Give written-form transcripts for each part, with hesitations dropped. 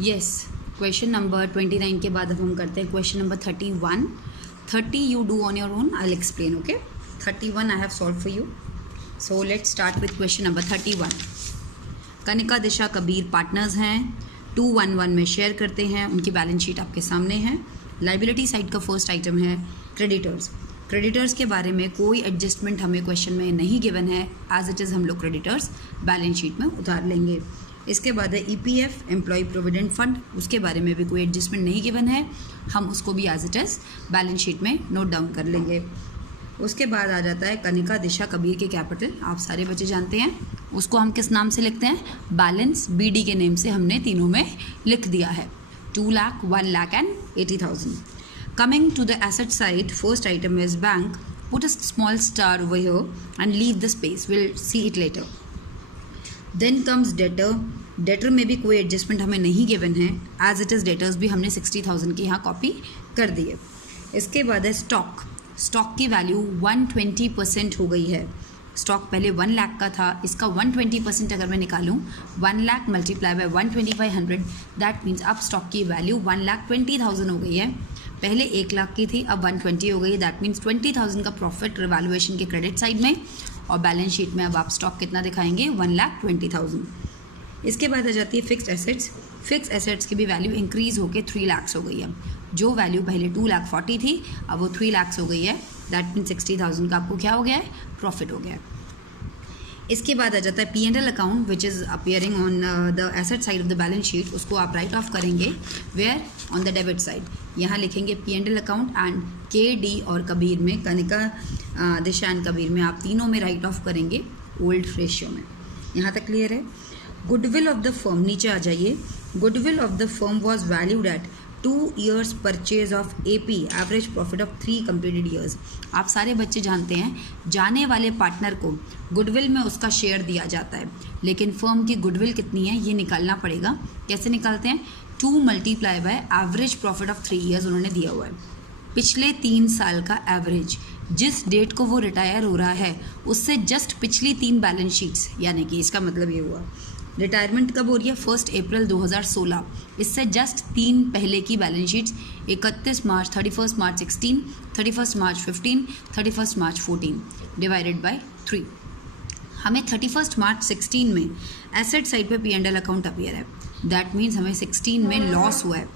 Yes, question number 29 के बाद अब हम करते हैं question number 31. 30 you do on your own, I'll explain, okay? 31 I have solved for you. So let's start with question number 31. Kanika, Disha, Kabir partners हैं, 211 में share करते हैं, उनकी बैलेंस शीट आपके सामने है. लाइबिलिटी साइड का फर्स्ट आइटम है क्रेडिटर्स. क्रेडिटर्स के बारे में कोई एडजस्टमेंट हमें क्वेश्चन में नहीं गिवन है, एज इट इज़ हम लोग क्रेडिटर्स बैलेंस शीट में उतार लेंगे. इसके बाद है ईपीएफ, एम्प्लॉय प्रोविडेंट फंड, उसके बारे में भी कोई एडजस्टमेंट नहीं गिवन है, हम उसको भी as it is balance sheet में नोट डाउन कर लेंगे. उसके बाद आ जाता है कनिका, दिशा, कबीर के कैपिटल. आप सारे बच्चे जानते हैं उसको हम किस नाम से लिखते हैं, बैलेंस बीडी के नेम से हमने तीनों में लिख दिया है. 2 lakh, 1 lakh and 80,000. Coming to the asset side, first item is bank. Put a small star over here and leave the space, will see it later. Then comes debtor. Debtor में भी कोई एडजस्टमेंट हमें नहीं गिवन है, एज इट इज़ डेटर्स भी हमने 60,000 की यहाँ कॉपी कर दी है. इसके बाद है स्टॉक. स्टॉक की वैल्यू 120% हो गई है. स्टॉक पहले 1 लाख का था, इसका 120% अगर मैं निकालूँ, 1 lakh multiply by 12500, that means अब स्टॉक की वैल्यू 1,20,000 हो गई है. पहले 1 लाख की थी, अब 120 हो गई है. दैट मीन्स 20,000 का प्रॉफिट रिवैल्यूएशन के क्रेडिट साइड में, और बैलेंस शीट में अब आप स्टॉक कितना दिखाएंगे, 1,20,000. इसके बाद आ जाती है फिक्स्ड एसेट्स. फिक्स एसेट्स की भी वैल्यू इंक्रीज़ होकर 3 लाख हो गई है. जो वैल्यू पहले 2,40,000 थी, अब वो 3 लाख हो गई है. दैट मीन 60,000 का आपको क्या हो गया है, प्रॉफिट हो गया है. इसके बाद आ जाता है P&L account, which is appearing on the asset side of the balance sheet. उसको आप राइट ऑफ करेंगे where, on the debit side. यहाँ लिखेंगे P&L अकाउंट एंड KD और कबीर में, कनिका, दिशा एंड कबीर में आप तीनों में राइट ऑफ करेंगे ओल्ड रेशियो में. यहाँ तक क्लियर है. गुडविल ऑफ द फर्म, नीचे आ जाइए. Goodwill of the firm was valued at 2 years purchase of AP, average profit of 3 completed years. आप सारे बच्चे जानते हैं जाने वाले पार्टनर को गुडविल में उसका शेयर दिया जाता है, लेकिन फर्म की गुडविल कितनी है ये निकालना पड़ेगा. कैसे निकालते हैं, 2 multiply by average profit of 3 years उन्होंने दिया हुआ है. पिछले 3 साल का एवरेज, जिस डेट को वो रिटायर हो रहा है उससे जस्ट पिछली 3 बैलेंस शीट्स, यानी कि इसका मतलब ये हुआ रिटायरमेंट कब हो रही है, 1 अप्रैल 2016, इससे जस्ट 3 पहले की balance sheets, 31 March, 31 March 16, 31 March 15, 31 March 14 divided by 3. हमें 31 मार्च 16 में एसेट साइड पे P&L अकाउंट अपियर है. दैट मीन्स हमें 16 में लॉस हुआ है.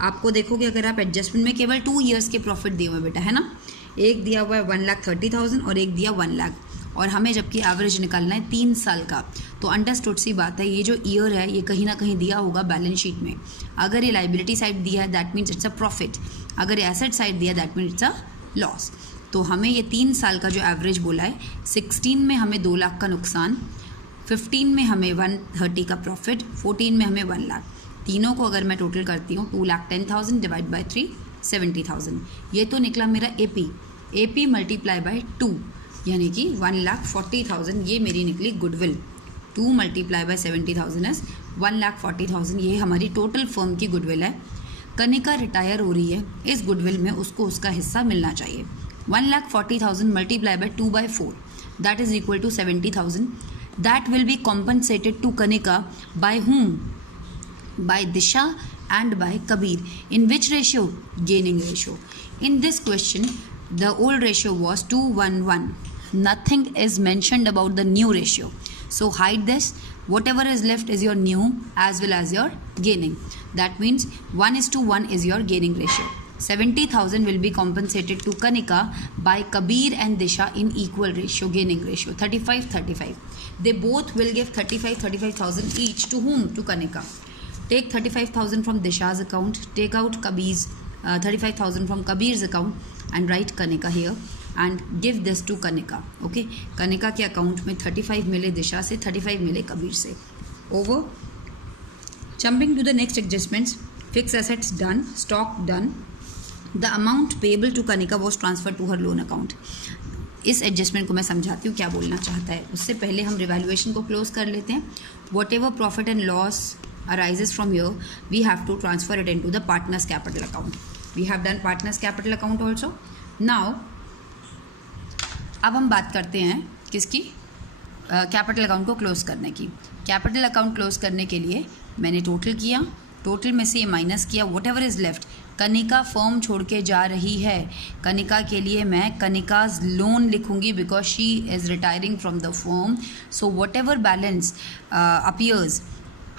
आपको देखोगे अगर आप एडजस्टमेंट में केवल 2 years के प्रॉफिट दिए हुए बेटा, है ना. एक दिया हुआ है 1,30,000 और एक दिया 1 लाख, और हमें जबकि एवरेज निकालना है 3 साल का. तो अंडरस्टूड सी बात है, ये जो ईयर है ये कहीं ना कहीं दिया होगा बैलेंस शीट में. अगर ये लाइबिलिटी साइड दिया है that means it's a profit, अगर ये एसेट साइड दिया that means it's a loss. तो हमें ये 3 साल का जो एवरेज बोला है, 16 में हमें 2 लाख का नुकसान, 15 में हमें 130 का प्रॉफिट, 14 में हमें 1 लाख. तीनों को अगर मैं टोटल करती हूँ, 2,10,000 डिवाइड बाई 3, 70,000. ये तो निकला मेरा AP मल्टीप्लाई बाय 2, यानी कि 1,40,000. ये मेरी निकली गुडविल. 2 multiply by 70,000 is 1,40,000. ये हमारी टोटल फर्म की गुडविल है. कनिका रिटायर हो रही है, इस गुडविल में उसको उसका हिस्सा मिलना चाहिए. 1,40,000 multiply by 2/4, that is equal to 70,000. That will be compensated to Kanika by whom? By Disha and by Kabir. In which ratio? Gaining ratio. In this question, the old ratio was 2:1:1. Nothing is mentioned about the new ratio. So hide this. Whatever is left is your new as well as your gaining. That means 1:1 is your gaining ratio. 70,000 will be compensated to Kanika by Kabir and Disha in equal ratio, gaining ratio, 35-35. They both will give 35,000 each. To whom? To Kanika. Take 35,000 from Disha's account, take out Kabir's 35,000 from Kabir's account and write Kanika here and give this to Kanika. Okay, Kanika के account में 35 मिले दिशा से, 35 मिले कबीर से. Over. Jumping to the next adjustments, fixed assets done, stock done. The amount payable to Kanika was transferred to her loan account. इस adjustment को मैं समझाती हूँ क्या बोलना चाहता है. उससे पहले हम रिवैल्यूएशन को क्लोज कर लेते हैं. What ever profit and loss arises from here, we have to transfer it into the partners capital account. We have done partners capital account also. Now अब हम बात करते हैं किसकी, कैपिटल अकाउंट को क्लोज करने की. कैपिटल अकाउंट क्लोज करने के लिए मैंने टोटल किया, टोटल में से ये माइनस किया, what ever is left, Kanika firm छोड़ के जा रही है, कनिका के लिए मैं कनिकाज लोन लिखूंगी because she is retiring from the firm. So what ever balance appears,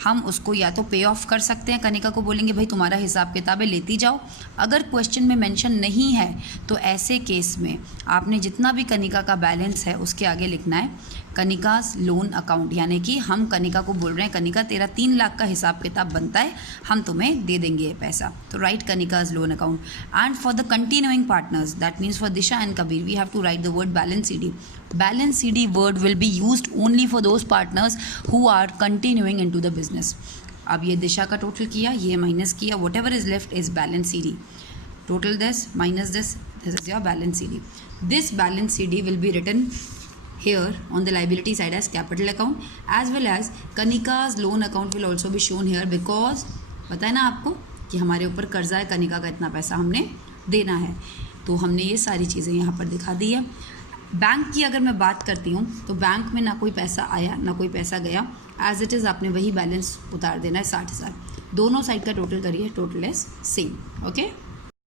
हम उसको या तो पे ऑफ कर सकते हैं, कनिका को बोलेंगे भाई तुम्हारा हिसाब किताबें लेती जाओ. अगर क्वेश्चन में मेंशन नहीं है तो ऐसे केस में आपने जितना भी कनिका का बैलेंस है उसके आगे लिखना है कनिकाज लोन अकाउंट, यानी कि हम कनिका को बोल रहे हैं कनिका तेरा 3 लाख का हिसाब किताब बनता है, हम तुम्हें दे देंगे ये पैसा. तो write Kanika's loan account. And for the continuing partners, that means for Disha and Kabir, we have to write the word balance CD. Balance CD word will be used only for those partners who are continuing into the business. अब ये दिशा का total किया, ये minus किया, what ever is left is balance CD. Total this minus this is your balance CD. This balance CD will be written here on the liability side as capital account, as well as Kanika's loan account will also be shown here because पता है ना आपको कि हमारे ऊपर कर्जा है, कनिका का इतना पैसा हमने देना है, तो हमने ये सारी चीज़ें यहाँ पर दिखा दी है. बैंक की अगर मैं बात करती हूँ तो बैंक में ना कोई पैसा आया ना कोई पैसा गया, एज इट इज़ आपने वही बैलेंस उतार देना है 60,000. दोनों साइड का टोटल करिए, टोटल इज सेम. ओके.